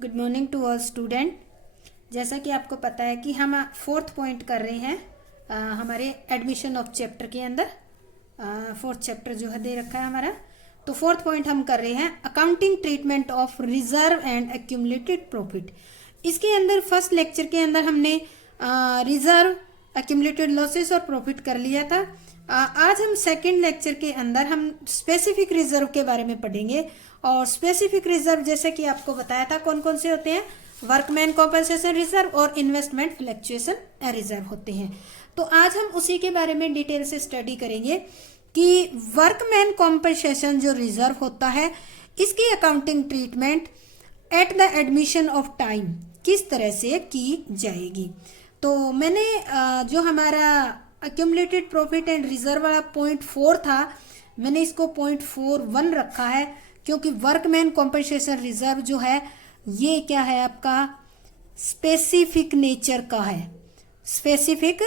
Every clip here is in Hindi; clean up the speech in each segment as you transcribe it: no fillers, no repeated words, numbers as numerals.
Good morning to all student. जैसा कि आपको पता है कि हम फोर्थ पॉइंट कर रहे हैं हमारे एडमिशन ऑफ चैप्टर के अंदर। फोर्थ चैप्टर जो है दे रखा है हमारा, तो फोर्थ पॉइंट हम कर रहे हैं accounting treatment of reserve and accumulated profit. इसके अंदर फर्स्ट लेक्चर के अंदर हमने रिजर्व, एक्यूमुलेटेड लॉसेस और प्रॉफिट कर लिया था। आज हम सेकेंड लेक्चर के अंदर हम स्पेसिफिक रिजर्व के बारे में पढ़ेंगे। और स्पेसिफिक रिजर्व जैसे कि आपको बताया था कौन कौन से होते हैं, वर्कमैन कॉम्पनसेशन रिजर्व और इन्वेस्टमेंट फ्लक्चुएशन रिजर्व होते हैं। तो आज हम उसी के बारे में डिटेल से स्टडी करेंगे कि वर्कमैन कॉम्पनसेशन जो रिजर्व होता है इसकी accounting treatment at the admission of time किस तरह से की जाएगी। तो मैंने जो हमारा एक्यूमुलेटेड प्रॉफिट एंड रिजर्व वाला पॉइंट 4 था, मैंने इसको पॉइंट 4.1 रखा है क्योंकि वर्कमैन कॉम्पनसेशन रिजर्व जो है ये क्या है, आपका स्पेसिफिक नेचर का है, स्पेसिफिक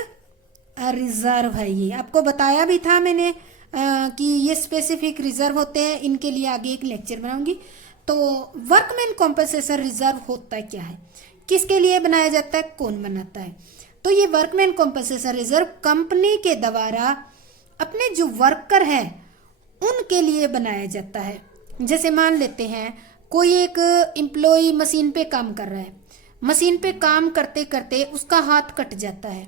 रिजर्व है। ये आपको बताया भी था मैंने कि ये स्पेसिफिक रिजर्व होते हैं, इनके लिए आगे एक लेक्चर बनाऊंगी। तो वर्कमैन कॉम्पनसेशन रिजर्व होता क्या है, किसके लिए बनाया जाता है, कौन बनाता है। तो ये वर्कमैन कॉम्पनसेशन रिजर्व कंपनी के द्वारा अपने जो वर्कर हैं उनके लिए बनाया जाता है। जैसे मान लेते हैं कोई एक एम्प्लॉय मशीन पे काम कर रहा है, मशीन पे काम करते करते उसका हाथ कट जाता है।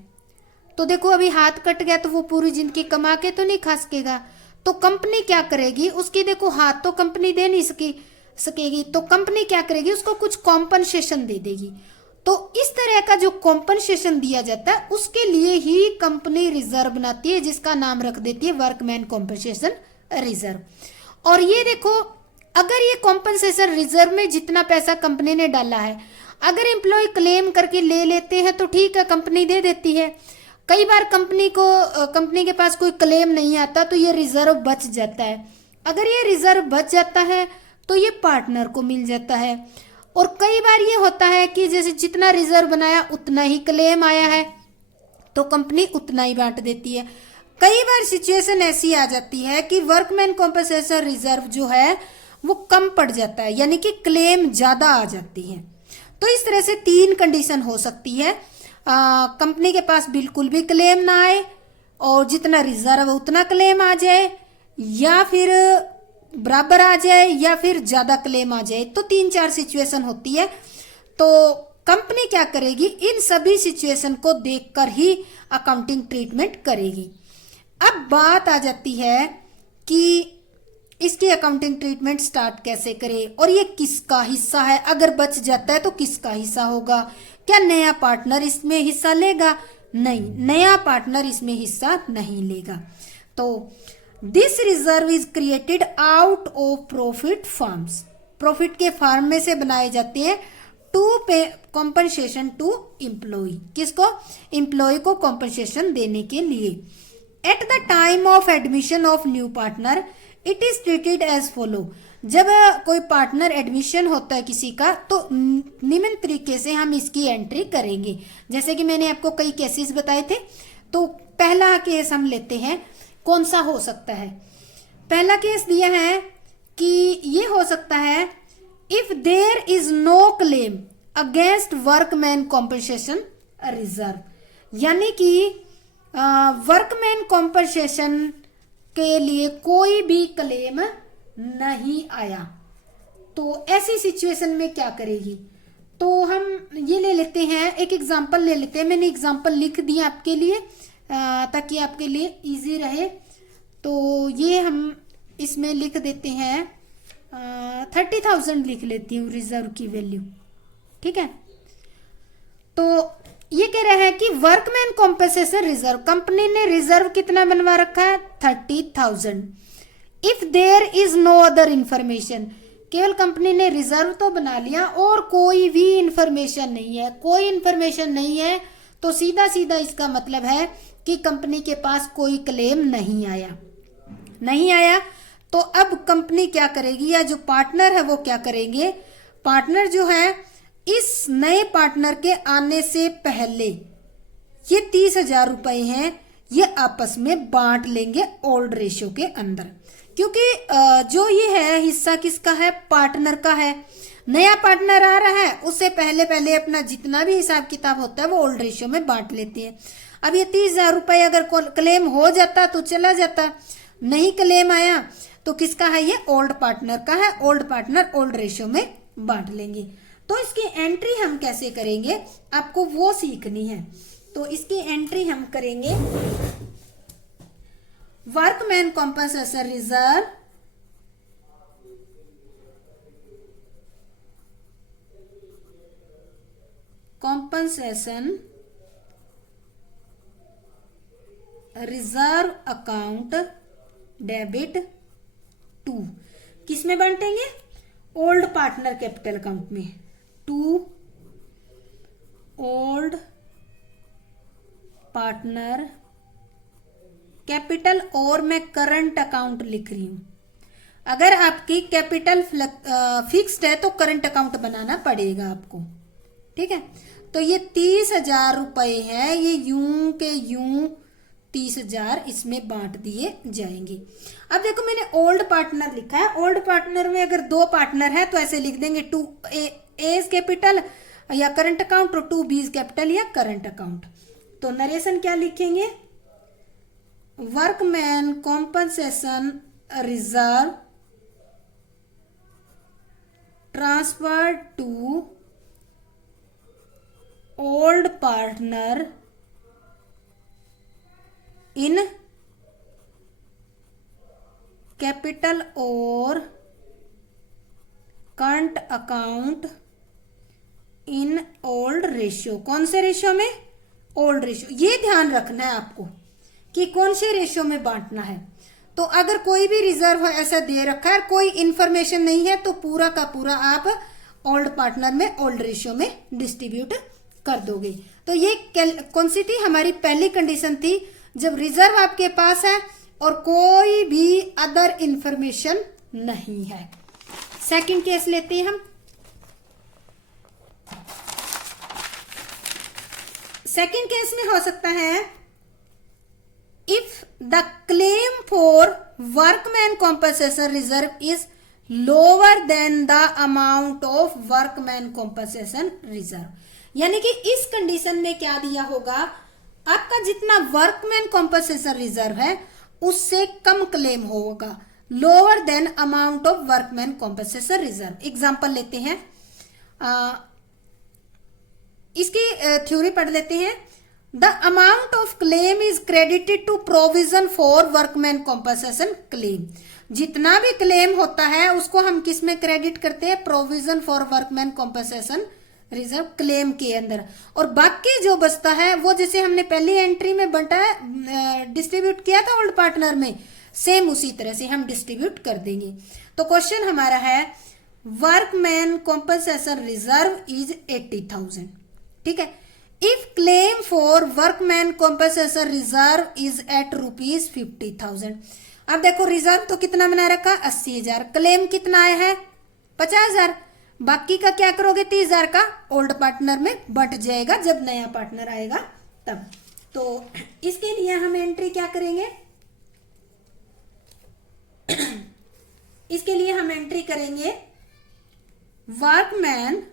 तो देखो अभी हाथ कट गया तो वो पूरी जिंदगी कमा के तो नहीं खा सकेगा, तो कंपनी क्या करेगी, उसकी देखो हाथ तो कंपनी दे नहीं सकेगी, तो कंपनी क्या करेगी, उसको कुछ कॉम्पनसेशन दे देगी। तो इस तरह का जो कॉम्पनसेशन दिया जाता है उसके लिए ही कंपनी रिजर्व बनाती है, जिसका नाम रख देती है वर्कमैन कॉम्पनसेशन रिजर्व। और ये देखो अगर ये कॉम्पनसेशन रिजर्व में जितना पैसा कंपनी ने डाला है, अगर एम्प्लॉय क्लेम करके ले लेते हैं तो ठीक है, कंपनी दे देती है। कई बार कंपनी के पास कोई क्लेम नहीं आता तो ये रिजर्व बच जाता है। अगर ये रिजर्व बच जाता है तो ये पार्टनर को मिल जाता है। और कई बार ये होता है कि जैसे जितना रिजर्व बनाया उतना ही क्लेम आया है तो कंपनी उतना ही बांट देती है। कई बार सिचुएशन ऐसी आ जाती है कि वर्कमैन कॉम्पनसेशन रिजर्व जो है वो कम पड़ जाता है, यानी कि क्लेम ज्यादा आ जाती है। तो इस तरह से 3 कंडीशन हो सकती है, कंपनी के पास बिल्कुल भी क्लेम ना आए और जितना रिजर्व उतना क्लेम आ जाए, या फिर बराबर आ जाए, या फिर ज्यादा क्लेम आ जाए। तो 3-4 सिचुएशन होती है। तो कंपनी क्या करेगी, इन सभी सिचुएशन को देखकर ही अकाउंटिंग ट्रीटमेंट करेगी। अब बात आ जाती है कि इसकी अकाउंटिंग ट्रीटमेंट स्टार्ट कैसे करें और ये किसका हिस्सा है, अगर बच जाता है तो किसका हिस्सा होगा, क्या नया पार्टनर इसमें हिस्सा लेगा, नहीं, नया पार्टनर इसमें हिस्सा नहीं लेगा। तो this reserve is created out of profit farms, profit के फार्म में से बनाए जाते हैं to pay compensation to employ, किसको, एम्प्लॉय को कॉम्पनसेशन देने के लिए। At the time of admission of new partner it is treated as follow, जब कोई पार्टनर एडमिशन होता है किसी का तो निम्न तरीके से हम इसकी एंट्री करेंगे। जैसे कि मैंने आपको कई केसेस बताए थे, तो पहला केस हम लेते हैं, कौन सा हो सकता है। पहला केस दिया है कि ये हो सकता है if there is no claim against workman compensation reserve, यानी कि वर्कमैन कॉम्पनसेशन के लिए कोई भी क्लेम नहीं आया। तो ऐसी सिचुएशन में क्या करेगी, तो हम ये ले लेते हैं, एक एग्जांपल ले लेते हैं। मैंने एग्जांपल लिख दिया आपके लिए ताकि आपके लिए इजी रहे। तो ये हम इसमें लिख देते हैं 30,000 लिख लेती हूँ रिजर्व की वैल्यू, ठीक है। तो ये कह रहे हैं कि वर्कमैन कॉम्पनसेशन रिजर्व, कंपनी ने रिजर्व कितना बनवा रखा है, 30,000। If there is no other information, केवल कंपनी ने रिजर्व तो बना लिया और कोई भी इंफॉर्मेशन नहीं है, कोई इंफॉर्मेशन नहीं है, तो सीधा सीधा इसका मतलब है कि कंपनी के पास कोई क्लेम नहीं आया। तो अब कंपनी क्या करेगी, या जो पार्टनर है वो क्या करेंगे, पार्टनर जो है इस नए पार्टनर के आने से पहले ये 30,000 रुपए हैं, ये आपस में बांट लेंगे ओल्ड रेशियो के अंदर। क्योंकि जो ये है हिस्सा किसका है, पार्टनर का है, नया पार्टनर आ रहा है, उससे पहले पहले अपना जितना भी हिसाब किताब होता है वो ओल्ड रेशियो में बांट लेते हैं। अब ये 30,000 रुपये अगर क्लेम हो जाता तो चला जाता, नहीं क्लेम आया तो किसका है, ये ओल्ड पार्टनर का है। ओल्ड पार्टनर ओल्ड रेशियो में बांट लेंगे। तो इसकी एंट्री हम कैसे करेंगे, आपको वो सीखनी है। तो इसकी एंट्री हम करेंगे workman compensation reserve compensation reserve account debit to, किस में बांटेंगे, ओल्ड पार्टनर कैपिटल अकाउंट में, टू ओल्ड पार्टनर कैपिटल, और मैं करंट अकाउंट लिख रही हूं। अगर आपकी कैपिटल फिक्स्ड है तो करंट अकाउंट बनाना पड़ेगा आपको, ठीक है। तो ये 30,000 रुपये है, ये यूं के यूं 30,000 इसमें बांट दिए जाएंगे। अब देखो मैंने ओल्ड पार्टनर लिखा है, ओल्ड पार्टनर में अगर दो पार्टनर है तो ऐसे लिख देंगे, टू ए कैपिटल या करंट अकाउंट और टू बी कैपिटल या करंट अकाउंट। तो नरेशन क्या लिखेंगे, workman compensation reserve transfer to old partner in capital और current account in old ratio. कौन से रेशियो में, ओल्ड रेशियो। ये ध्यान रखना है आपको कि कौन से रेशियो में बांटना है। तो अगर कोई भी रिजर्व ऐसा दे रखा है, कोई इंफॉर्मेशन नहीं है, तो पूरा का पूरा आप ओल्ड पार्टनर में ओल्ड रेशियो में डिस्ट्रीब्यूट कर दोगे। तो ये कौन सी थी, हमारी पहली कंडीशन थी, जब रिजर्व आपके पास है और कोई भी अदर इंफॉर्मेशन नहीं है। सेकंड केस लेते हैं हम। सेकंड केस में हो सकता है, if the claim for workman compensation reserve is lower than the amount of workman compensation reserve, यानी कि इस कंडीशन में क्या दिया होगा, आपका जितना वर्कमैन कॉम्पनसेशन रिजर्व है उससे कम क्लेम होगा, lower than amount of workman compensation reserve. Example लेते हैं, इसकी थ्योरी पढ़ लेते हैं। The amount of claim is credited to provision for workman compensation claim. जितना भी क्लेम होता है उसको हम किस में क्रेडिट करते हैं, provision for workman compensation reserve claim के अंदर। और बाकी जो बचता है वो जैसे हमने पहली एंट्री में डिस्ट्रीब्यूट किया था ओल्ड पार्टनर में, सेम उसी तरह से हम डिस्ट्रीब्यूट कर देंगे। तो क्वेश्चन हमारा है, वर्कमैन कॉम्पनसेशन रिजर्व इज 80,000, ठीक है। If claim for workman compensation reserve is at ₹50,000। अब देखो रिजर्व तो कितना बना रखा, 80,000, क्लेम कितना आया है 50,000, बाकी का क्या करोगे, 30,000 का ओल्ड पार्टनर में बट जाएगा जब नया पार्टनर आएगा तब। तो इसके लिए हम एंट्री क्या करेंगे, इसके लिए हम एंट्री करेंगे workman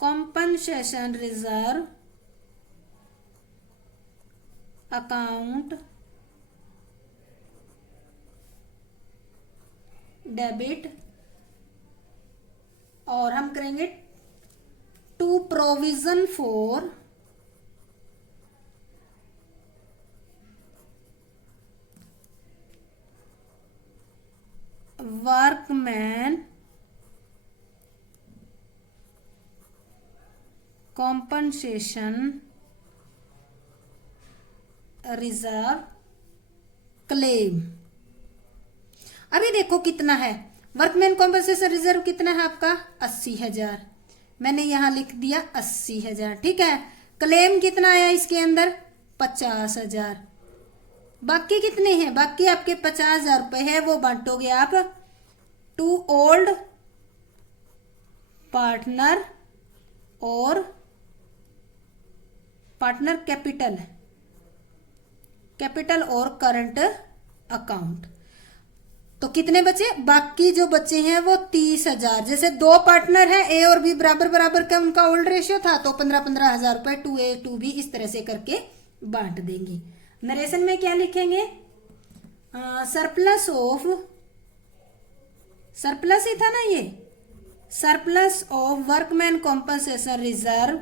compensation reserve account debit, और हम करेंगे to provision for workman compensation reserve claim. अभी देखो कितना है, वर्कमैन कॉम्पनसेशन रिजर्व कितना है आपका 80,000, मैंने यहां लिख दिया 80,000, ठीक है। क्लेम कितना आया इसके अंदर 50,000, बाकी कितने हैं, बाकी आपके 50,000 रुपए है, वो बांटोगे आप टू ओल्ड पार्टनर और पार्टनर कैपिटल और करंट अकाउंट। तो कितने बचे, बाकी जो बचे हैं वो 30,000। जैसे दो पार्टनर हैं, ए और बी बराबर बराबर का उनका ओल्ड रेशियो था, तो 15,000 रुपए 2A 2B इस तरह से करके बांट देंगे। नरेशन में क्या लिखेंगे, सरप्लस ऑफ, सरप्लस ही था ना ये, surplus of workman compensation reserve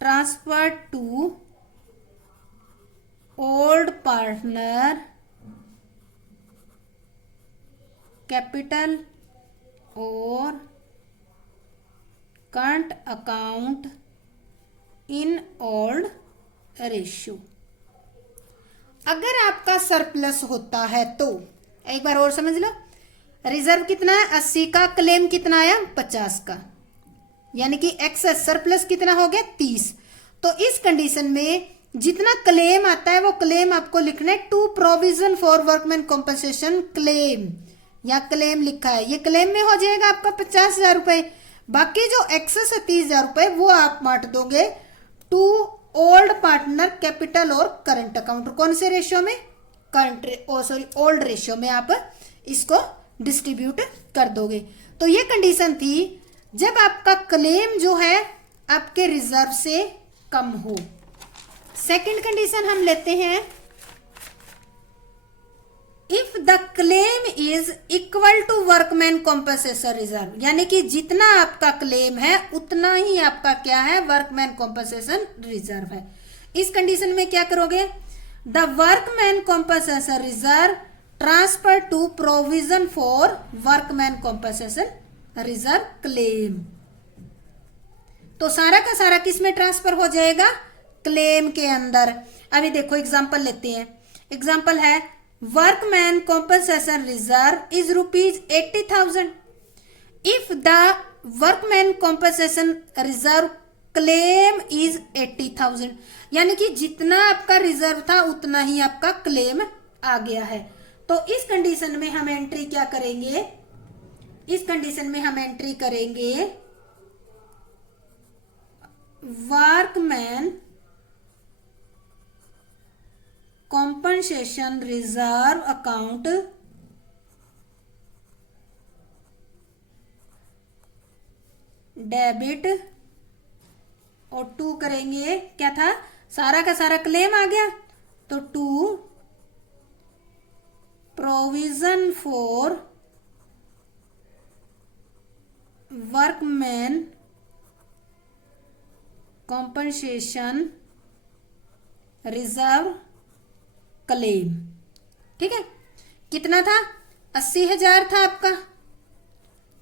transfer to old partner capital और current account in old ratio. अगर आपका सरप्लस होता है तो एक बार और समझ लो, रिजर्व कितना है 80 का, क्लेम कितना आया 50 का, यानी कि एक्सेस सरप्लस कितना हो गया 30। तो इस कंडीशन में जितना क्लेम आता है वो क्लेम आपको लिखना है to provision for workman compensation claim, या क्लेम लिखा है, ये क्लेम में हो जाएगा आपका 50,000 रुपए। बाकी जो एक्सेस है 30,000 रुपए वो आप बांट दोगे टू ओल्ड पार्टनर कैपिटल और करंट अकाउंट। कौन से रेशियो में, करंट ओल्ड रेशियो में आप इसको डिस्ट्रीब्यूट कर दोगे। तो ये कंडीशन थी जब आपका क्लेम जो है आपके रिजर्व से कम हो। सेकंड कंडीशन हम लेते हैं, if the claim is equal to workman compensation reserve, यानी कि जितना आपका क्लेम है उतना ही आपका क्या है, वर्कमैन कॉम्पनसेशन रिजर्व है। इस कंडीशन में क्या करोगे, the workman compensation reserve transfer to provision for workman compensation reserve claim. तो सारा का सारा किस में ट्रांसफर हो जाएगा, क्लेम के अंदर। अभी देखो एग्जांपल लेते हैं, एग्जांपल है workman compensation reserve is ₹80,000 if the workman compensation reserve claim is 80,000, यानी कि जितना आपका रिजर्व था उतना ही आपका क्लेम आ गया है। तो इस कंडीशन में हम एंट्री क्या करेंगे, इस कंडीशन में हम एंट्री करेंगे workman compensation reserve account debit और टू करेंगे, क्या था सारा का सारा क्लेम आ गया, तो to provision for workman compensation reserve claim. ठीक है, कितना था 80,000 था आपका,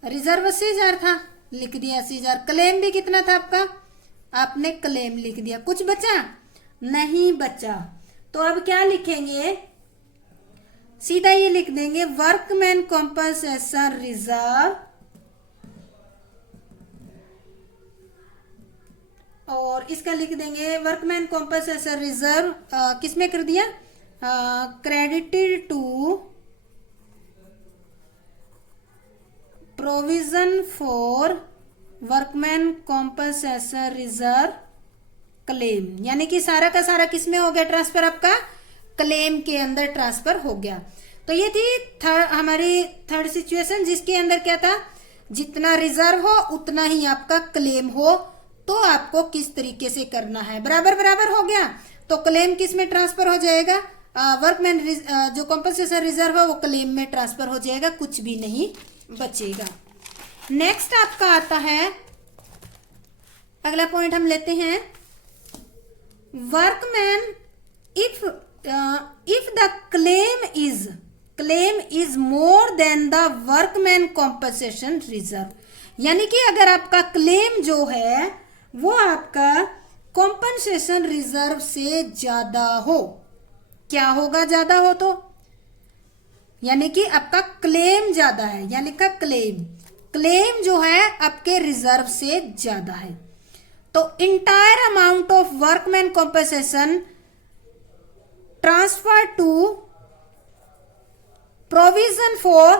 रिजर्व 80,000 था, लिख दिया 80,000। क्लेम भी कितना था आपका, आपने क्लेम लिख दिया। कुछ बचा नहीं बचा, तो अब क्या लिखेंगे, सीधा ये लिख देंगे वर्कमैन कॉम्पनसेशन रिजर्व, और इसका लिख देंगे वर्कमैन कॉम्पनसेशन रिजर्व किसमें कर दिया, credited to provision for workman compensation reserve claim, यानी कि सारा का सारा किसमें हो गया ट्रांसफर, आपका क्लेम के अंदर ट्रांसफर हो गया। तो ये थी हमारी थर्ड सिचुएशन, जिसके अंदर क्या था, जितना रिजर्व हो उतना ही आपका क्लेम हो। तो आपको किस तरीके से करना है, बराबर बराबर हो गया, तो क्लेम किस में ट्रांसफर हो जाएगा, वर्कमैन जो कॉम्पनसेशन रिजर्व है वो क्लेम में ट्रांसफर हो जाएगा, कुछ भी नहीं बचेगा। नेक्स्ट आपका आता है, अगला पॉइंट हम लेते हैं, workman if the claim is more than the workman compensation reserve, यानी कि अगर आपका क्लेम जो है वो आपका कॉम्पनसेशन रिजर्व से ज्यादा हो, क्या होगा ज्यादा हो तो, यानी कि आपका क्लेम ज्यादा है, यानी का क्लेम जो है आपके रिजर्व से ज्यादा है, तो entire amount of workman compensation transfer to provision for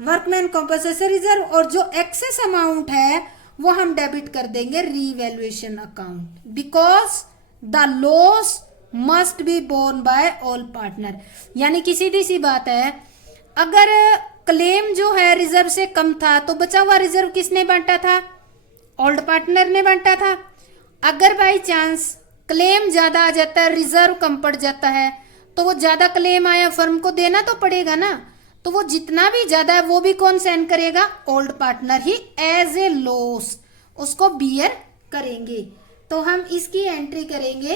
workman compensation reserve, और जो एक्सेस अमाउंट है वो हम डेबिट कर देंगे revaluation account, because the loss must be borne by all partner. यानी कि सीधी सी बात है, अगर क्लेम जो है रिजर्व से कम था तो बचा हुआ रिजर्व किसने बांटा था? ओल्ड पार्टनर ने बांटा था। अगर बाई चांस क्लेम ज्यादा आ जाता है, रिजर्व कम पड़ जाता है, तो वो ज्यादा क्लेम आया फर्म को देना तो पड़ेगा ना। तो वो जितना भी ज्यादा है वो भी कौन सहन करेगा? ओल्ड पार्टनर ही एज ए लॉस उसको बियर करेंगे। तो हम इसकी एंट्री करेंगे,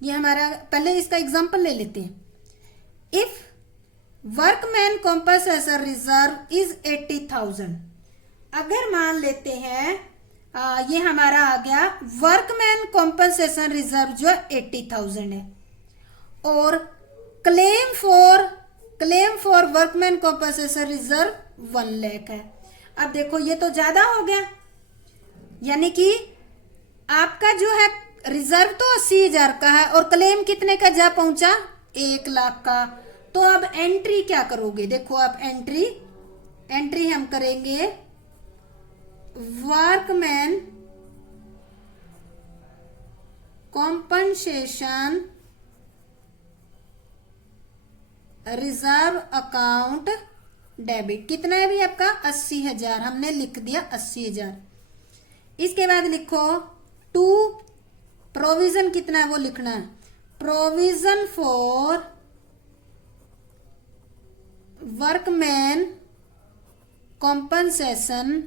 ये हमारा पहले इसका एग्जांपल ले लेते हैं। If workman compensation reserve is 80,000, अगर मान लेते हैं ये हमारा आ गया वर्कमैन कॉम्पनसेशन रिजर्व जो 80,000 है, और claim for workman compensation reserve 1 lakh है। अब देखो ये तो ज्यादा हो गया, यानी कि आपका जो है रिजर्व तो 80,000 का है और क्लेम कितने का जा पहुंचा? 1 लाख का। तो अब एंट्री क्या करोगे? देखो आप एंट्री हम करेंगे workman compensation reserve account debit. कितना है भी आपका? 80,000, हमने लिख दिया 80,000। इसके बाद लिखो टू प्रोविजन कितना है वो लिखना है, provision for workman compensation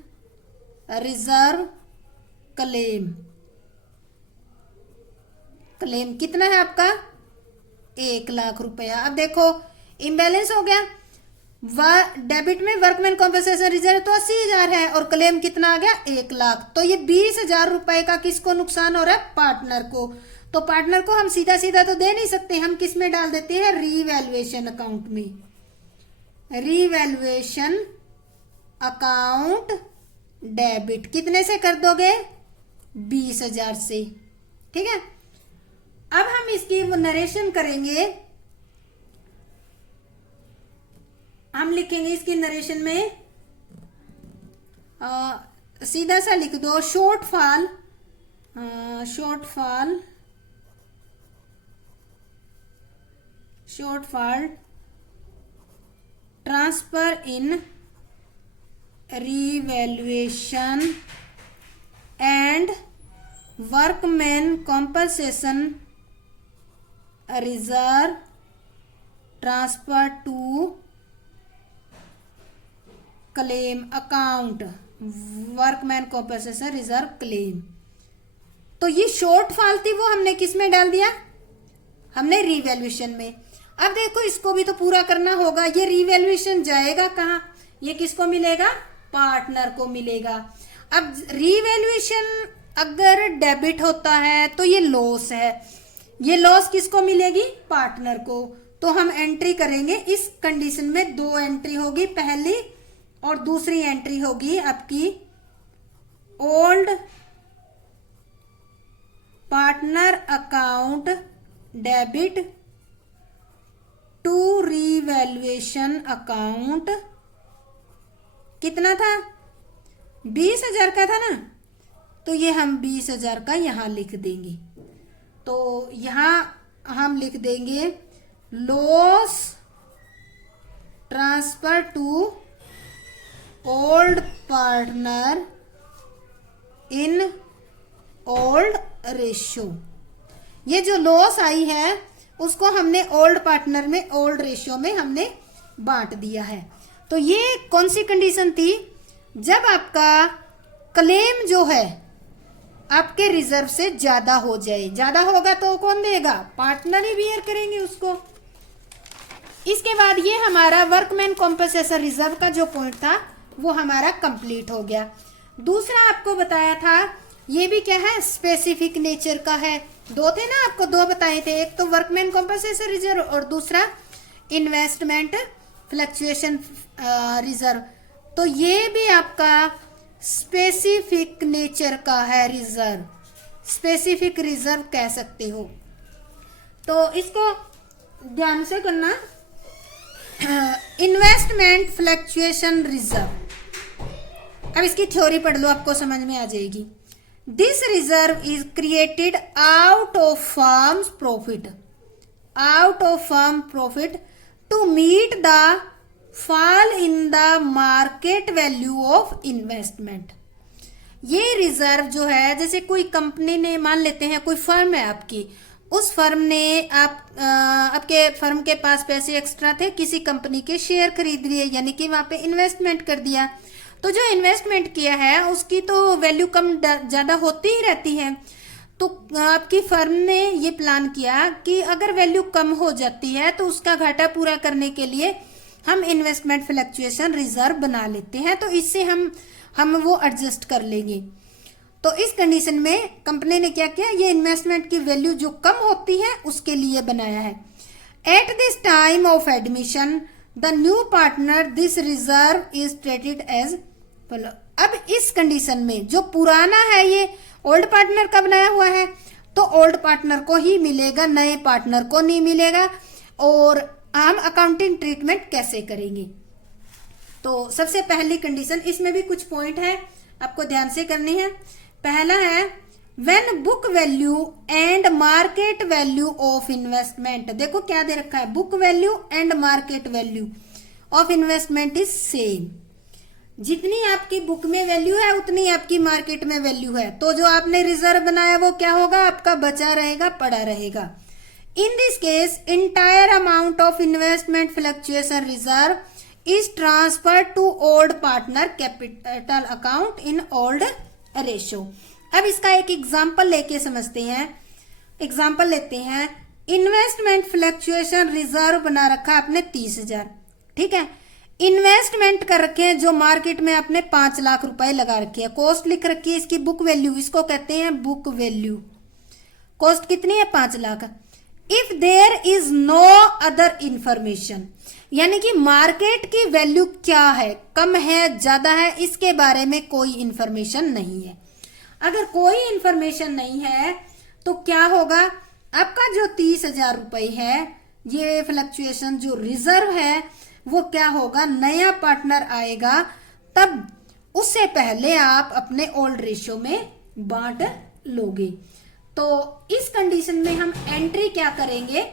reserve claim कितना है आपका? 1 लाख रुपया। अब देखो इम्बैलेंस हो गया, डेबिट में वर्कमैन कॉम्पनसेशन रिजर्व तो 80,000 है और क्लेम कितना आ गया? 1 लाख। तो ये 20,000 रुपए का किसको नुकसान हो रहा है? पार्टनर को। तो पार्टनर को हम सीधा सीधा तो दे नहीं सकते, हम किस में डाल देते हैं? रीवैल्यूएशन अकाउंट में। रीवैल्यूएशन अकाउंट डेबिट कितने से कर दोगे? 20,000 से। ठीक है, अब हम इसकी नरेशन करेंगे, हम लिखेंगे इसकी नरेशन में सीधा सा लिख दो shortfall transfer in revaluation and workman compensation reserve transfer to claim account workman compensation reserve claim। तो ये शॉर्टफॉल थी वो हमने किस में डाल दिया? हमने रिवैल्यूएशन में। अब देखो इसको भी तो पूरा करना होगा। ये रिवैल्यूएशन जाएगा कहाँ? ये किसको मिलेगा? पार्टनर को मिलेगा। अब रिवैल्यूएशन अगर डेबिट होता है तो ये लॉस है, ये लॉस किसको मिलेगी? पार्टनर को। तो हम एंट्री करेंगे इस कंडीशन में, 2 एंट्री होगी, पहली और दूसरी एंट्री होगी आपकी old partner account debit to revaluation account. कितना था? 20,000 का था ना, तो ये हम 20,000 का यहां लिख देंगे। तो यहां हम लिख देंगे loss transfer to old partner in old ratio. ये जो लॉस आई है उसको हमने ओल्ड पार्टनर में, ओल्ड रेशियो में हमने बांट दिया है। तो ये कौन सी कंडीशन थी? जब आपका क्लेम जो है आपके रिजर्व से ज्यादा हो जाए। ज्यादा होगा तो कौन देगा? पार्टनर ही बियर करेंगे उसको। इसके बाद ये हमारा वर्कमैन कॉम्पनसेशन रिजर्व का जो पॉइंट था वो हमारा कंप्लीट हो गया। दूसरा आपको बताया था, ये भी क्या है? स्पेसिफिक नेचर का है। 2 थे ना, आपको 2 बताए थे, एक तो वर्कमैन कॉम्पनसेशन रिजर्व और दूसरा इन्वेस्टमेंट फ्लक्चुएशन रिजर्व। तो ये भी आपका स्पेसिफिक नेचर का है रिजर्व, स्पेसिफिक रिजर्व कह सकते हो। तो इसको ध्यान से करना। इन्वेस्टमेंट फ्लक्चुएशन रिजर्व, अब इसकी थ्योरी पढ़ लो, आपको समझ में आ जाएगी। This reserve is created out of firms profit, out of firm profit to meet the fall in the market value of investment. ये रिजर्व जो है, जैसे कोई कंपनी ने, मान लेते हैं कोई फर्म है आपकी, उस फर्म ने आपके फर्म के पास पैसे एक्स्ट्रा थे, किसी कंपनी के शेयर खरीद लिए, यानी कि वहां पे इन्वेस्टमेंट कर दिया। तो जो इन्वेस्टमेंट किया है उसकी तो वैल्यू कम ज्यादा होती ही रहती है। तो आपकी फर्म ने ये प्लान किया कि अगर वैल्यू कम हो जाती है तो उसका घाटा पूरा करने के लिए हम इन्वेस्टमेंट फ्लक्चुएशन रिजर्व बना लेते हैं, तो इससे हम वो एडजस्ट कर लेंगे। तो इस कंडीशन में कंपनी ने क्या किया, ये इन्वेस्टमेंट की वैल्यू जो कम होती है उसके लिए बनाया है। At this time of admission the new partner this reserve is treated as follow. अब इस कंडीशन में जो पुराना है, ये ओल्ड पार्टनर का बनाया हुआ है, तो ओल्ड पार्टनर को ही मिलेगा, नए पार्टनर को नहीं मिलेगा। और हम अकाउंटिंग ट्रीटमेंट कैसे करेंगे? तो सबसे पहली कंडीशन, इसमें भी कुछ पॉइंट है आपको ध्यान से करनी है। पहला है when book value and market value of investment. देखो क्या दे रखा है, book value and market value of investment is same. जितनी आपकी बुक में वैल्यू है उतनी आपकी मार्केट में वैल्यू है, तो जो आपने रिजर्व बनाया वो क्या होगा, आपका बचा रहेगा, पड़ा रहेगा। In this case entire amount of investment fluctuation reserve is transfer to old partner capital account in old ratio. अब इसका एक एग्जाम्पल लेके समझते हैं। एग्जाम्पल लेते हैं, इन्वेस्टमेंट फ्लक्चुएशन रिजर्व बना रखा आपने 30,000, ठीक है। इन्वेस्टमेंट कर रखे हैं जो मार्केट में आपने 5 लाख रुपए लगा रखी है, कॉस्ट लिख रखी है इसकी बुक वैल्यू, इसको कहते हैं बुक वैल्यू। कॉस्ट कितनी है, 5 lakh. If there is no other information, यानी कि मार्केट की वैल्यू क्या है, कम है, ज्यादा है, इसके बारे में कोई इंफॉर्मेशन नहीं है। अगर कोई इंफॉर्मेशन नहीं है तो क्या होगा, आपका जो 30,000 रुपए है, ये फ्लक्चुएशन जो रिजर्व है वो क्या होगा, नया पार्टनर आएगा तब उससे पहले आप अपने ओल्ड रेशियो में बांट लोगे। तो इस कंडीशन में हम एंट्री क्या करेंगे,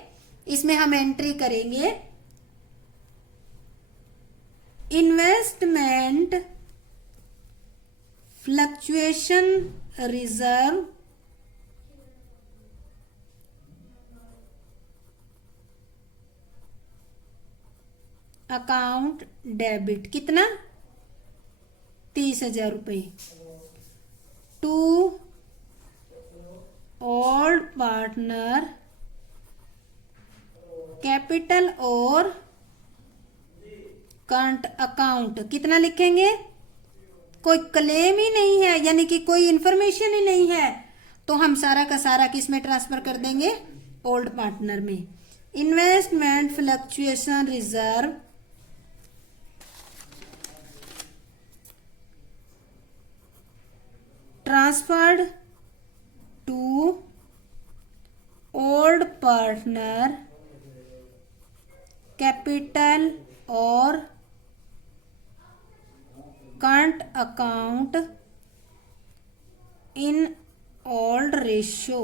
इसमें हम एंट्री करेंगे investment fluctuation reserve account debit, कितना, 30,000 रुपए, टू ओल्ड पार्टनर कैपिटल और करंट अकाउंट। कितना लिखेंगे, कोई क्लेम ही नहीं है, यानी कि कोई इंफॉर्मेशन ही नहीं है, तो हम सारा का सारा किस में ट्रांसफर कर देंगे, ओल्ड पार्टनर में। Investment fluctuation reserve transferred to old partner capital और current account in old ratio.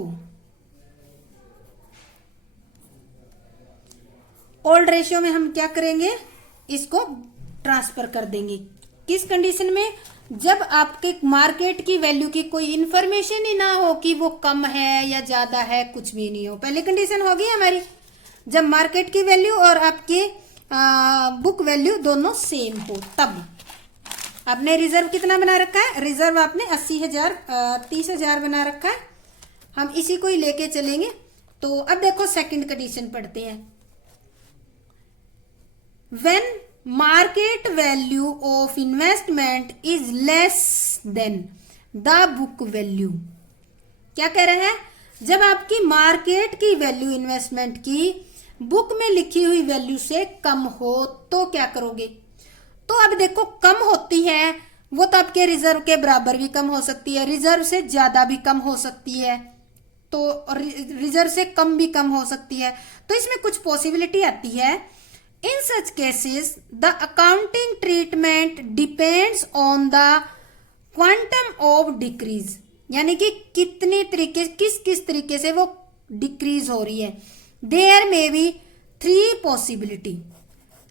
Old ratio में हम क्या करेंगे, इसको ट्रांसफर कर देंगे। किस कंडीशन में, जब आपके मार्केट की वैल्यू की कोई इंफॉर्मेशन ही ना हो कि वो कम है या ज्यादा है, कुछ भी नहीं हो। पहली कंडीशन होगी हमारी जब मार्केट की वैल्यू और आपकी बुक वैल्यू दोनों सेम हो, तब। आपने रिजर्व कितना बना रखा है, रिजर्व आपने 80,000 30,000 बना रखा है, हम इसी को ही लेके चलेंगे। तो अब देखो सेकंड कंडीशन पढ़ते हैं। When market value of investment is less than the book value. क्या कह रहे हैं, जब आपकी मार्केट की वैल्यू इन्वेस्टमेंट की बुक में लिखी हुई वैल्यू से कम हो तो क्या करोगे। तो अब देखो कम होती है वो तो आपके रिजर्व के बराबर भी कम हो सकती है, रिजर्व से ज्यादा भी कम हो सकती है, तो रिजर्व से कम भी कम हो सकती है। तो इसमें कुछ पॉसिबिलिटी आती है। In such cases, the accounting treatment depends on the quantum of decrease, यानी कि कितने तरीके, किस किस तरीके से वो डिक्रीज हो रही है। There may be 3 possibility.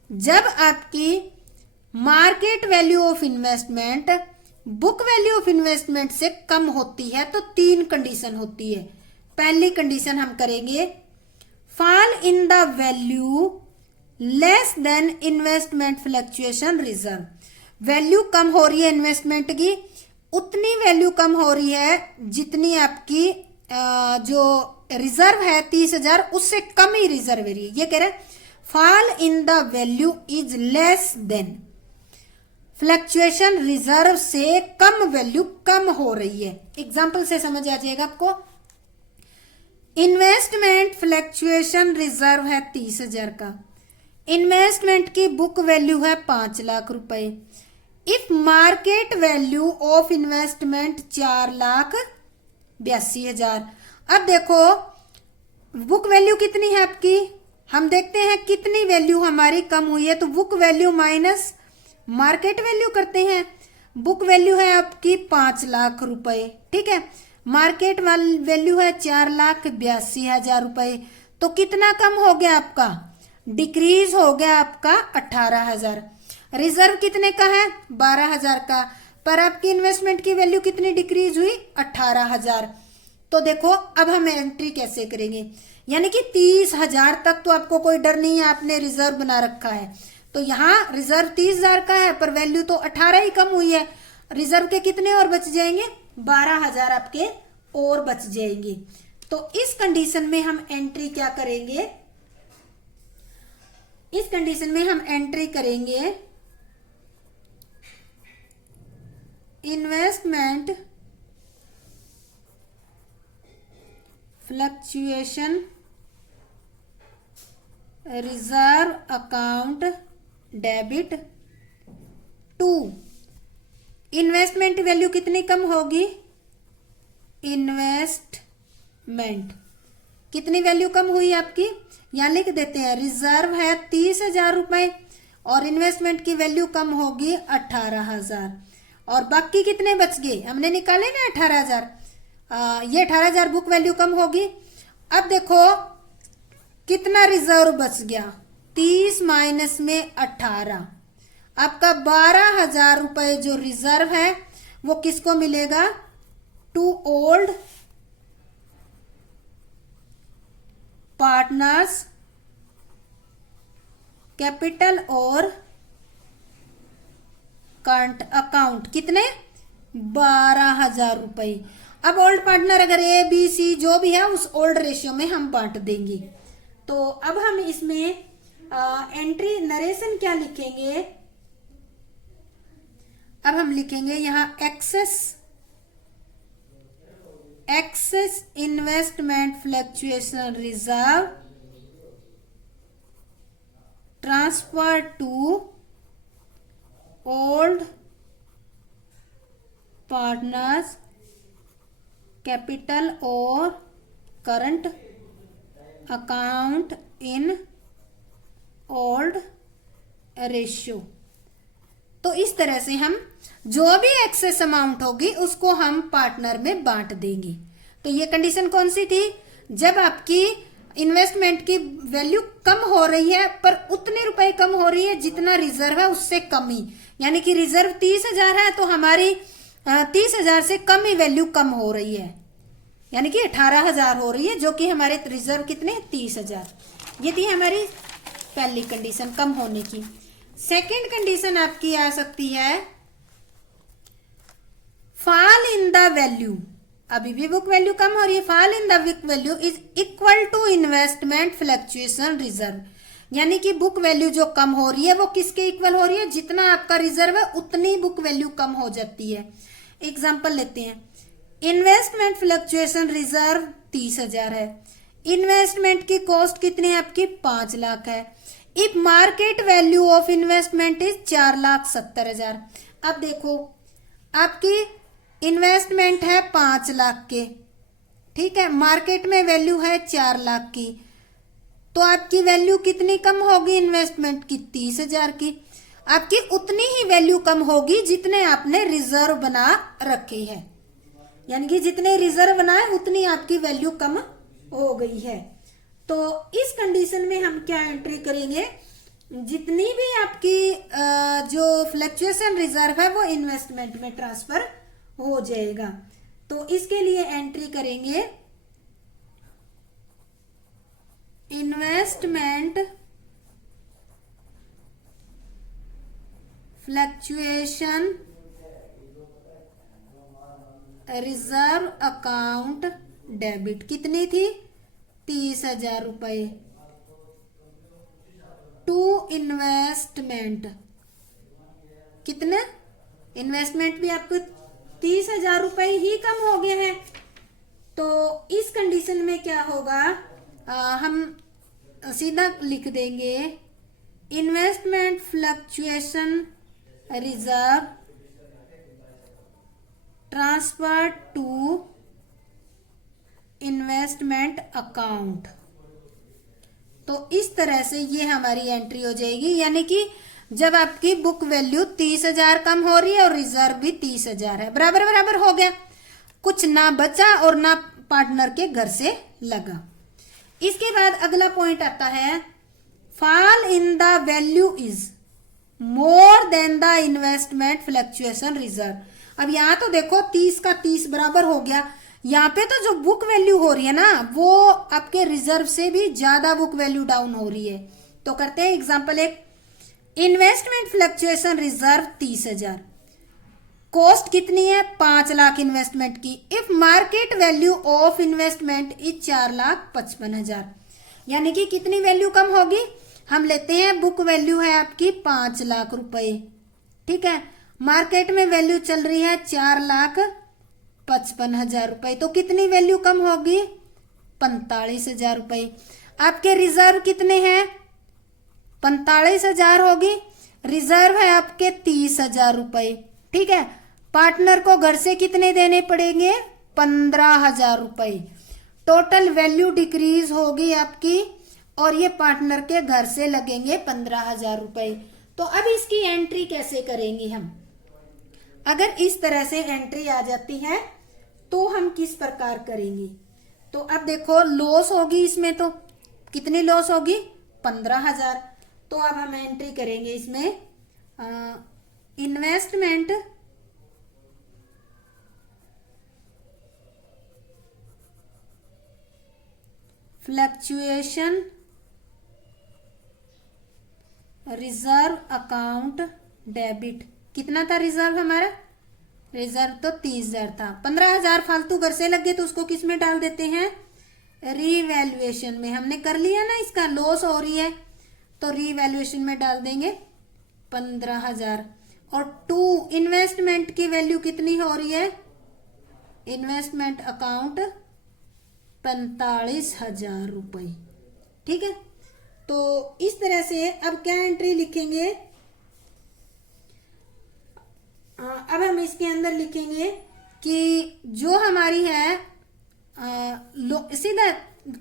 जब आपकी market value of investment book value of investment से कम होती है तो 3 कंडीशन होती है। पहली कंडीशन हम करेंगे, fall in the value less than investment fluctuation reserve. Value कम हो रही है इन्वेस्टमेंट की, उतनी वैल्यू कम हो रही है जितनी आपकी जो रिजर्व है 30,000 उससे कम ही रिजर्व है। ये कह रहे हैं fall in the value is less than, fluctuation reserve से कम वैल्यू कम हो रही है। एग्जाम्पल से समझ आ जाएगा आपको। इन्वेस्टमेंट फ्लक्चुएशन रिजर्व है 30,000 का, इन्वेस्टमेंट की बुक वैल्यू है 5 लाख रुपए। If market value of investment 4,82,000। अब देखो बुक वैल्यू कितनी है आपकी, हम देखते हैं कितनी वैल्यू हमारी कम हुई है, तो book value minus market value करते हैं। बुक वैल्यू है आपकी 5 लाख रुपए, ठीक है, मार्केट वैल्यू है 4,82,000 रुपए, तो कितना कम हो गया आपका, डिक्रीज हो गया आपका 18,000। रिजर्व कितने का है 12,000 का, पर आपकी इन्वेस्टमेंट की वैल्यू कितनी डिक्रीज हुई 18,000। तो देखो अब हम एंट्री कैसे करेंगे, यानी कि 30,000 तक तो आपको कोई डर नहीं है, आपने रिजर्व बना रखा है। तो यहाँ रिजर्व 30,000 का है पर वैल्यू तो 18 ही कम हुई है, रिजर्व के कितने और बच जाएंगे 12,000 आपके और बच जाएंगे। तो इस कंडीशन में हम एंट्री क्या करेंगे, इस कंडीशन में हम एंट्री करेंगे investment fluctuation reserve account debit to, investment value कितनी कम होगी, इन्वेस्टमेंट कितनी वैल्यू कम हुई आपकी, यहां लिख देते हैं रिजर्व है 30,000 रुपए और इन्वेस्टमेंट की वैल्यू कम होगी 18,000 और बाकी कितने बच गए, हमने निकाले ना 18,000, ये 18,000 बुक वैल्यू कम होगी। अब देखो कितना रिजर्व बच गया, 30 माइनस में 18, आपका 12,000 रुपए जो रिजर्व है वो किसको मिलेगा, टू ओल्ड पार्टनर्स कैपिटल और करंट अकाउंट, कितने 12,000 रुपए। अब ओल्ड पार्टनर अगर ए बी सी जो भी है उस ओल्ड रेशियो में हम बांट देंगे। तो अब हम इसमें एंट्री नरेशन क्या लिखेंगे, अब हम लिखेंगे यहां excess investment fluctuation reserve transfer to old partners capital और current account in old ratio. तो इस तरह से हम जो भी एक्सेस अमाउंट होगी उसको हम पार्टनर में बांट देंगे। तो ये कंडीशन कौन सी थी, जब आपकी इन्वेस्टमेंट की वैल्यू कम हो रही है पर उतने रुपए कम हो रही है जितना रिजर्व है उससे कम ही, यानी कि रिजर्व 30,000 है तो हमारी 30,000 से कम ही वैल्यू कम हो रही है, यानी कि 18,000 हो रही है, जो कि हमारे रिजर्व कितने 30,000। ये थी हमारी पहली कंडीशन कम होने की। सेकंड कंडीशन आपकी आ सकती है फॉल इन द वैल्यू, अभी भी बुक वैल्यू कम हो रही है, fall in the book value is equal to investment fluctuation reserve, यानी कि बुक वैल्यू जो कम हो रही है वो किसके इक्वल हो रही है, जितना आपका रिजर्व है उतनी बुक वैल्यू कम हो जाती है। एग्जाम्पल लेते हैं, इन्वेस्टमेंट फ्लक्चुएशन रिजर्व 30,000 है, इन्वेस्टमेंट की कॉस्ट कितनी है आपकी 5 लाख है। If market value of investment is 4,70,000। अब देखो आपकी इन्वेस्टमेंट है 5 लाख के, ठीक है, मार्केट में वैल्यू है 4 लाख की, तो आपकी वैल्यू कितनी कम होगी इन्वेस्टमेंट की 30,000 की। आपकी उतनी ही वैल्यू कम होगी जितने आपने रिजर्व बना रखे हैं, यानी कि जितने रिजर्व बनाए उतनी आपकी वैल्यू कम हो गई है। तो इस कंडीशन में हम क्या एंट्री करेंगे, जितनी भी आपकी जो फ्लक्चुएशन रिजर्व है वो इन्वेस्टमेंट में ट्रांसफर हो जाएगा। तो इसके लिए एंट्री करेंगे investment fluctuation reserve account debit. कितनी थी? 30,000 रुपए। टू इन्वेस्टमेंट, कितने? इन्वेस्टमेंट भी आपको 30,000 रुपए ही कम हो गए हैं। तो इस कंडीशन में क्या होगा, हम सीधा लिख देंगे investment fluctuation reserve transfer to investment account. तो इस तरह से ये हमारी एंट्री हो जाएगी, यानी कि जब आपकी बुक वैल्यू 30,000 कम हो रही है और रिजर्व भी 30,000 है, बराबर बराबर हो गया, कुछ ना बचा और ना पार्टनर के घर से लगा। इसके बाद अगला पॉइंट आता है fall in the value is more than the investment fluctuation reserve. अब यहाँ तो देखो 30 का 30 बराबर हो गया, यहाँ पे तो जो बुक वैल्यू हो रही है ना वो आपके रिजर्व से भी ज्यादा बुक वैल्यू डाउन हो रही है। तो करते हैं एग्जांपल एक, इन्वेस्टमेंट फ्लक्चुएशन रिजर्व 30,000, कॉस्ट कितनी है? 5 लाख इन्वेस्टमेंट की। If market value of investment is 4,55,000, यानी कि कितनी वैल्यू कम होगी? हम लेते हैं बुक वैल्यू है आपकी 5 लाख रुपए, ठीक है, मार्केट में वैल्यू चल रही है 4,55,000 रुपए, तो कितनी वैल्यू कम होगी? 45,000 रुपए। आपके रिजर्व कितने हैं? 45,000 होगी, रिजर्व है आपके 30,000 रुपए, ठीक है। पार्टनर को घर से कितने देने पड़ेंगे? 15,000 रुपए। टोटल वैल्यू डिक्रीज होगी आपकी और ये पार्टनर के घर से लगेंगे 15,000 रुपए। तो अब इसकी एंट्री कैसे करेंगे हम? अगर इस तरह से एंट्री आ जाती है तो हम किस प्रकार करेंगे? तो अब देखो लॉस होगी इसमें, तो कितनी लॉस होगी? 15,000। तो अब हम एंट्री करेंगे इसमें investment fluctuation reserve account debit. कितना था रिजर्व हमारा? रिजर्व तो 30,000 था, 15,000 फालतू घर से लग गए तो उसको किस में डाल देते हैं? रीवैल्यूएशन में। हमने कर लिया ना, इसका लॉस हो रही है तो रीवैल्यूएशन में डाल देंगे 15,000। और टू इन्वेस्टमेंट की वैल्यू कितनी हो रही है? इन्वेस्टमेंट अकाउंट 45,000 रुपए, ठीक है। तो इस तरह से अब क्या एंट्री लिखेंगे? अब हम इसके अंदर लिखेंगे कि जो हमारी है सीधा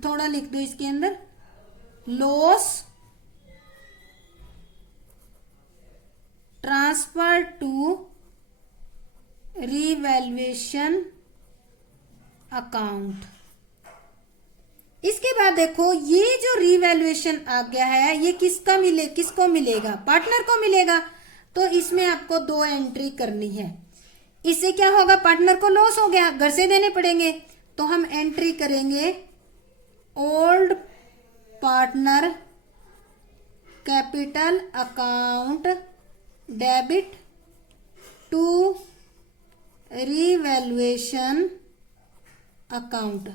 थोड़ा लिख दो इसके अंदर, loss transfer to revaluation account. इसके बाद देखो ये जो रीवैल्यूएशन आ गया है ये किसको मिलेगा? पार्टनर को मिलेगा। तो इसमें आपको 2 एंट्री करनी है। इससे क्या होगा? पार्टनर को लॉस हो गया, घर से देने पड़ेंगे, तो हम एंट्री करेंगे old partner capital account debit to revaluation account.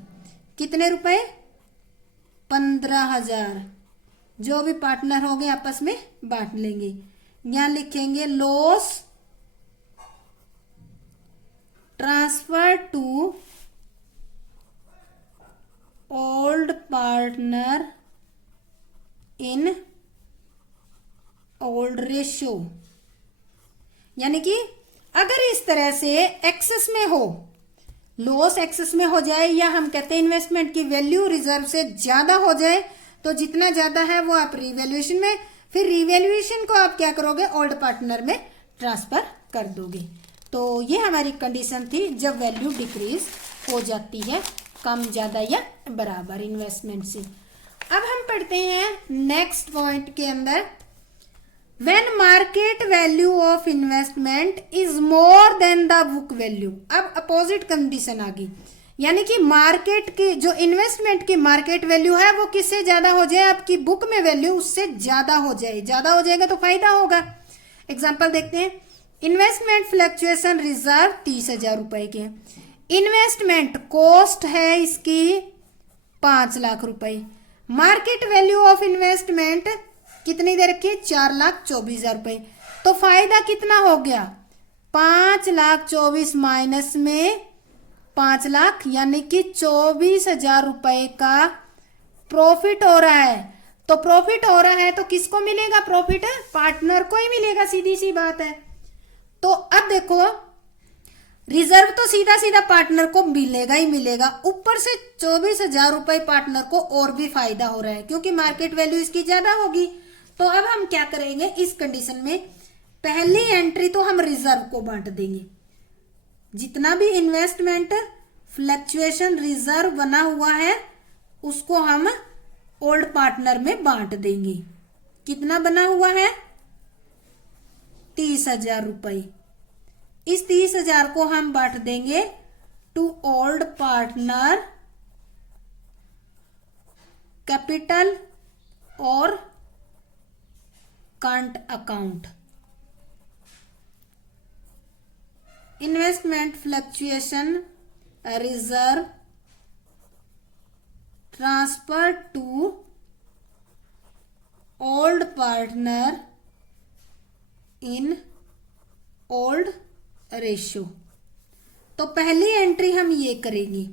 कितने रुपए? 15,000। जो भी पार्टनर होंगे आपस में बांट लेंगे। यहां लिखेंगे loss transfer to old partner in old ratio. यानी कि अगर इस तरह से एक्सेस में हो, लॉस एक्सेस में हो जाए, या हम कहते हैं इन्वेस्टमेंट की वैल्यू रिजर्व से ज्यादा हो जाए, तो जितना ज्यादा है वो आप रिवैल्यूएशन में, फिर रिवैल्यूएशन को आप क्या करोगे, ओल्ड पार्टनर में ट्रांसफर कर दोगे। तो ये हमारी कंडीशन थी जब वैल्यू डिक्रीज हो जाती है, कम ज़्यादा या बराबर इन्वेस्टमेंट से। अब हम पढ़ते हैं नेक्स्ट पॉइंट के अंदर, when market value of investment is more than the book value. अब अपोजिट कंडीशन आ गई, यानी कि मार्केट की जो इन्वेस्टमेंट की मार्केट वैल्यू है वो किससे ज्यादा हो जाए, आपकी बुक में वैल्यू उससे ज्यादा हो जाए। ज्यादा हो जाएगा तो फायदा होगा। एग्जांपल देखते हैं, इन्वेस्टमेंट फ्लक्चुएशन रिजर्व 30,000 रुपए के, इन्वेस्टमेंट कॉस्ट है इसकी 5 लाख रुपए, मार्केट वैल्यू ऑफ इन्वेस्टमेंट कितनी दे रखी है, 4,24,000 रुपए। तो फायदा कितना हो गया, 5,24,000 माइनस में 5 लाख, यानी कि 24,000 रुपए का प्रॉफिट हो रहा है। तो प्रॉफिट हो रहा है तो किसको मिलेगा प्रॉफिट, पार्टनर को ही मिलेगा, सीधी सी बात है। तो अब देखो, रिजर्व तो सीधा सीधा पार्टनर को मिलेगा ही मिलेगा, ऊपर से 24,000 रुपए पार्टनर को और भी फायदा हो रहा है क्योंकि मार्केट वैल्यू इसकी ज्यादा होगी। तो अब हम क्या करेंगे इस कंडीशन में, पहली एंट्री तो हम रिजर्व को बांट देंगे, जितना भी इन्वेस्टमेंट फ्लक्चुएशन रिजर्व बना हुआ है उसको हम ओल्ड पार्टनर में बांट देंगे। कितना बना हुआ है, 30,000 रुपए। इस 30,000 को हम बांट देंगे टू ओल्ड पार्टनर कैपिटल और current account. Investment fluctuation reserve transfer to old partner in old ratio. तो पहली एंट्री हम ये करेंगे,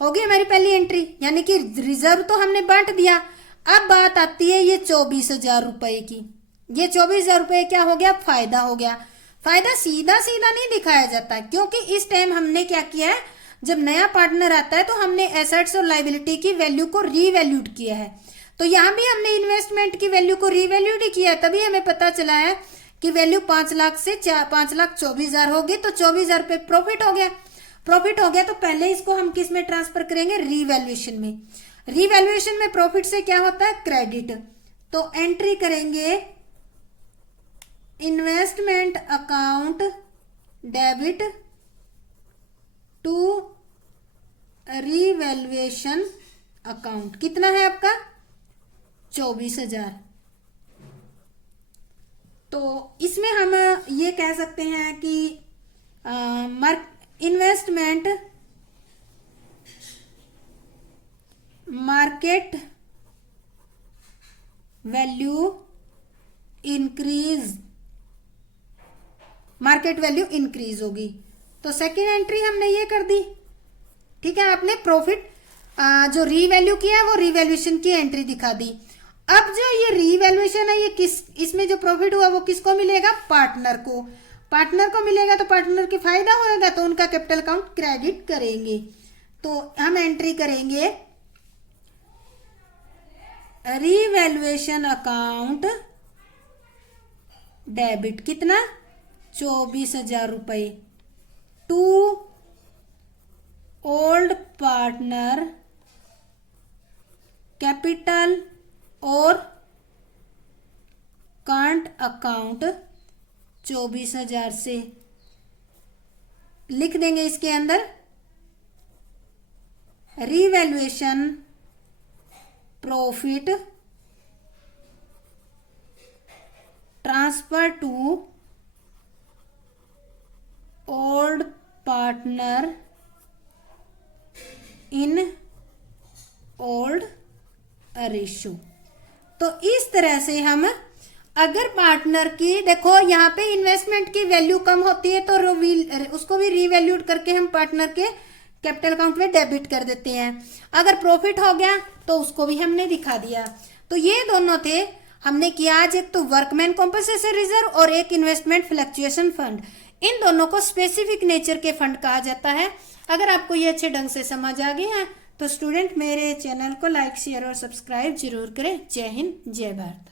होगी हमारी पहली एंट्री, यानी कि रिजर्व तो हमने बांट दिया। अब बात आती है ये 24,000 रुपए की। ये 24,000 रुपए क्या हो गया, फायदा हो गया। फायदा सीधा सीधा नहीं दिखाया जाता क्योंकि इस टाइम हमने क्या किया है, जब नया पार्टनर आता है तो हमने एसेट्स और लायबिलिटी की वैल्यू को रीवैल्यूड किया है। तो यहां भी हमने इन्वेस्टमेंट की वैल्यू को रीवैल्यूड किया है, तभी हमें पता चला है कि वैल्यू 5 लाख से 5,24,000 होगी। तो 24,000 रुपए प्रॉफिट हो गया। प्रॉफिट हो गया तो पहले इसको हम किस में ट्रांसफर करेंगे, रीवैल्यूएशन में। रीवैल्यूएशन में प्रॉफिट से क्या होता है, क्रेडिट। तो एंट्री करेंगे investment account debit to revaluation account. कितना है आपका, 24,000। तो इसमें हम ये कह सकते हैं कि इन्वेस्टमेंट मार्केट वैल्यू इंक्रीज होगी। तो सेकेंड एंट्री हमने ये कर दी, ठीक है। आपने प्रॉफिट जो रीवैल्यू किया है वो रीवैल्यूएशन की एंट्री दिखा दी। अब जो ये रीवैल्यूएशन है ये इसमें जो प्रॉफिट हुआ वो किसको मिलेगा, पार्टनर को। पार्टनर को मिलेगा तो पार्टनर की फायदा होगा तो उनका कैपिटल अकाउंट क्रेडिट करेंगे। तो हम एंट्री करेंगे रीवैल्यूएशन अकाउंट डेबिट, कितना, 24,000 रुपए टू ओल्ड पार्टनर कैपिटल और करंट अकाउंट 24,000 से लिख देंगे इसके अंदर revaluation profit transfer to old partner in old ratio. तो इस तरह से हम अगर पार्टनर की, देखो यहाँ पे इन्वेस्टमेंट की वैल्यू कम होती है तो उसको भी रीवैल्यूड करके हम पार्टनर के कैपिटल अकाउंट में डेबिट कर देते हैं। अगर प्रॉफिट हो गया तो उसको भी हमने दिखा दिया। तो ये दोनों थे हमने किया आज, एक तो वर्कमैन कॉम्पनसेशन रिजर्व और एक इन्वेस्टमेंट फ्लक्चुएशन फंड। इन दोनों को स्पेसिफिक नेचर के फंड कहा जाता है। अगर आपको ये अच्छे ढंग से समझ आ गया है तो स्टूडेंट मेरे चैनल को लाइक शेयर और सब्सक्राइब जरूर करें। जय हिंद, जय भारत।